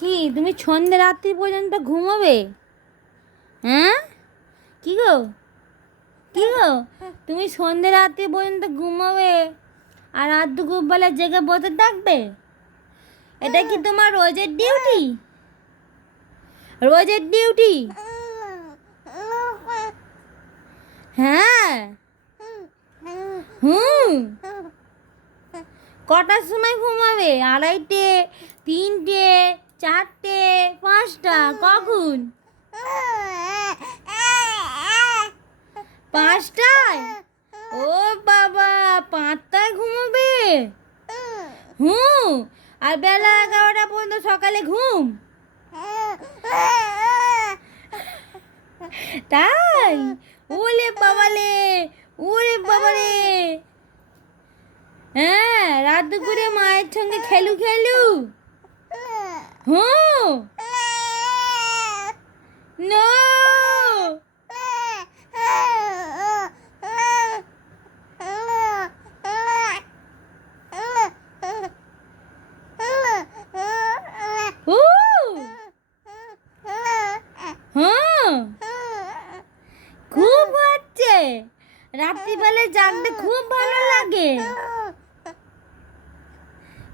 কি তুমি সন্ধ্যে রাত্রি পর্যন্ত ঘুমোবে? হ্যাঁ, কি গো, কি গো, তুমি সন্ধ্যে রাত্রি পর্যন্ত ঘুমোবে আর রাত দুপুরবেলা জেগে বসে থাকবে? এটা কি তোমার রোজের ডিউটি? রোজের ডিউটি? হ্যাঁ। হুম। কটার সময় ঘুমাবে? আড়াইটে, তিনটে, চারটে, পাঁচটা? কখন? পাঁচটায়? ও বাবা, পাঁচটায় ঘুমোবে? হুম। আর বেলা 11টা পর্যন্ত সকালে ঘুম? তাই? ওলে বাবালে, ওরে বাবারে। হ্যাঁ, রাত দুপুরে মায়ের সঙ্গে খেলু খেলু? হুম। নো। উ। হুম। খুব হচ্ছে। রাত্রিবেলা জাগতে খুব ভালো লাগে,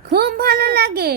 খুব ভালো লাগে।